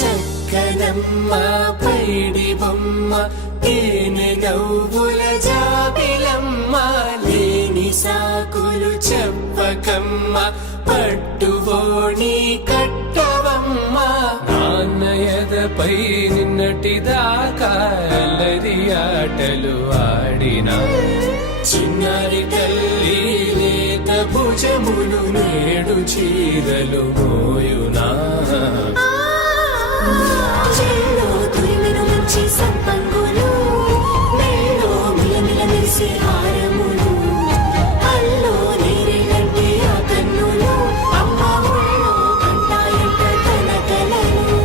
చక్కనమ్మ పైడి బొమ్మ తేనె నవ్వుల జాబిలమ్మ లేని సాకులు చెప్పకమ్మ పట్టువోణి కట్టవమ్మ నాన్నయదపై నిన్నటిదాకా అల్లరి ఆటలు ఆడినా చిన్నారి తల్లి లేత భుజములు నేడు చీరలు మోయునా సంపంగులు మేలో మిలమిల మెరిసే హారములు అల్లో నీరేలంటే ఆ కన్నులు అమ్మ ఒళ్ళో కంటాయంట తన కలలు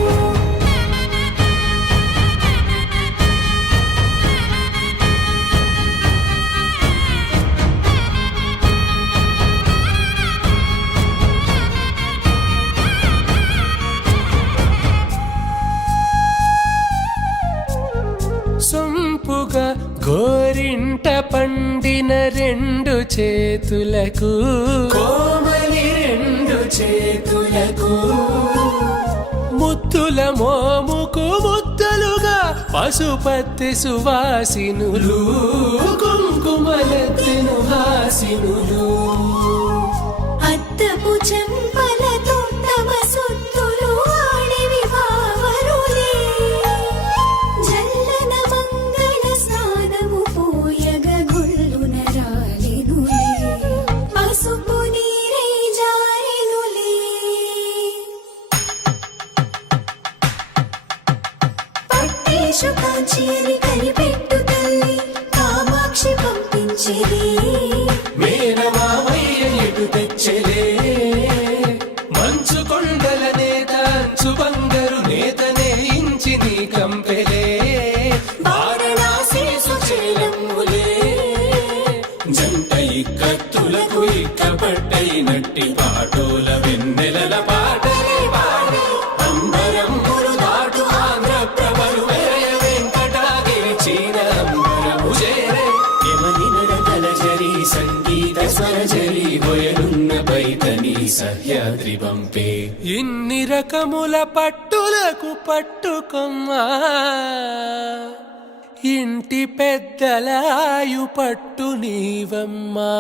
సొంపుగా గోరింట పండిన రెండు చేతులకు కోమలి రెండు చేతులకు ముత్తుల మోముకు ముద్దలుగా పసుపత్తి సువాసినులు కుంకుమలెత్తిను హాసినులు అద్దపు చెంపలతో తమ సొత్తులు ఆడివి బావరులే జల్లన మంగళ స్నానము పోయగ గుళ్ళున రాలినులే పసుపు నీరై జారినులే పట్టేషు కాంచి అని కనిపెట్టు తల్లి కామాక్షి పంపించిరి మేనమామయ్య ఎటు తెచ్చలే మంచు కొండల నేత అంచు బంగారు నేతనే ఇంచి నీ కంపెలే వారణాసి సుచేలమ్ములే జంట ఇక్కత్తులకు ఇక్కపట్టై నట్టి పాటోల వెన్నెలల పాటలే పాడే అంబరమ్ములు దాటు ఆంధ్ర ప్రభలు వేయ వెంకటాగిరి చీన అంబరము చేరే యమనినడతలజరి సంగీత స్వరజరి బొయలున్న పైతని సహ్యాద్రి పంపే ఇన్ని రకముల పట్టులకు పట్టుకొమ్మా ఇంటి పెద్దలాయు పట్టు నీవమ్మా